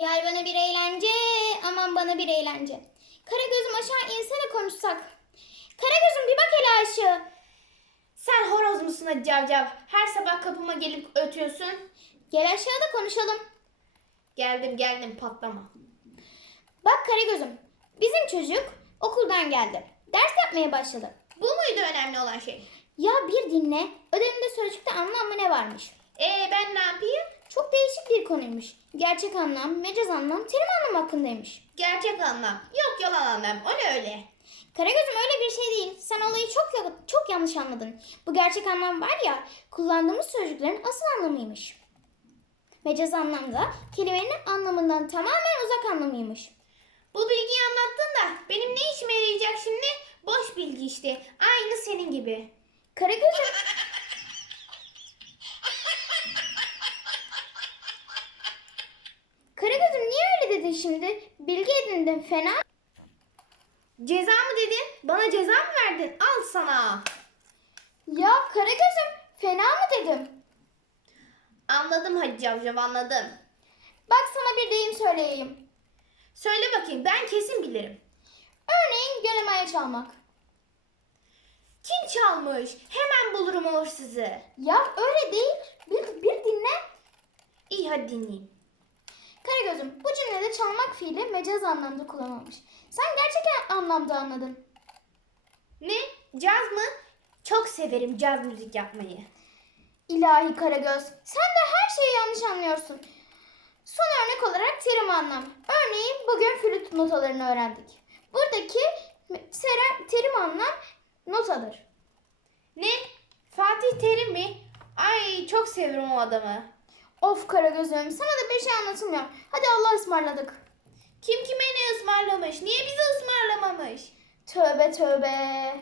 Yar bana bir eğlence, aman bana bir eğlence. Karagöz'üm aşağı inse de konuşsak. Karagöz'üm bir bak hele aşağı. Sen horoz musun hadi cavcav? Her sabah kapıma gelip ötüyorsun. Gel aşağıda konuşalım. Geldim geldim patlama. Bak Karagöz'üm, bizim çocuk okuldan geldi. Ders yapmaya başladı. Bu muydu önemli olan şey? Ya bir dinle, ödevinde sözcükte anlam mı ne varmış? Ee ben ne yapayım? Konuymuş. Gerçek anlam, mecaz anlam, terim anlam hakkındaymış. Gerçek anlam. Yok yalan anlam. O ne öyle? Karagöz'üm öyle bir şey değil. Sen olayı çok çok yanlış anladın. Bu gerçek anlam var ya, kullandığımız sözcüklerin asıl anlamıymış. Mecaz anlamda kelimenin anlamından tamamen uzak anlamıymış. Bu bilgiyi anlattın da benim ne işime yarayacak şimdi? Boş bilgi işte. Aynı senin gibi. Karagöz'üm dedin şimdi? Bilgi edindin fena. Ceza mı dedin? Bana ceza mı verdin? Al sana. Ya Karagöz'üm fena mı dedim? Anladım hadi cavcav anladım. Bak sana bir deyim söyleyeyim. Söyle bakayım ben kesin bilirim. Örneğin gölemaya çalmak. Kim çalmış? Hemen bulurum o hırsızı. Ya öyle değil. Bir, bir dinle. İyi hadi dinleyeyim. Karagöz'üm bu cümlede çalmak fiili mecaz anlamda kullanılmış. Sen gerçek anlamda anladın. Ne? Caz mı? Çok severim caz müzik yapmayı. İlahi Karagöz, sen de her şeyi yanlış anlıyorsun. Son örnek olarak terim anlam. Örneğin bugün flüt notalarını öğrendik. Buradaki terim, anlam notadır. Ne? Fatih Terim mi? Ay çok severim o adamı. Of Karagöz'üm, sana da bir şey anlatılmıyor. Hadi Allah'a ısmarladık. Kim kime ne ısmarlamış? Niye bize ısmarlamamış? Tövbe tövbe.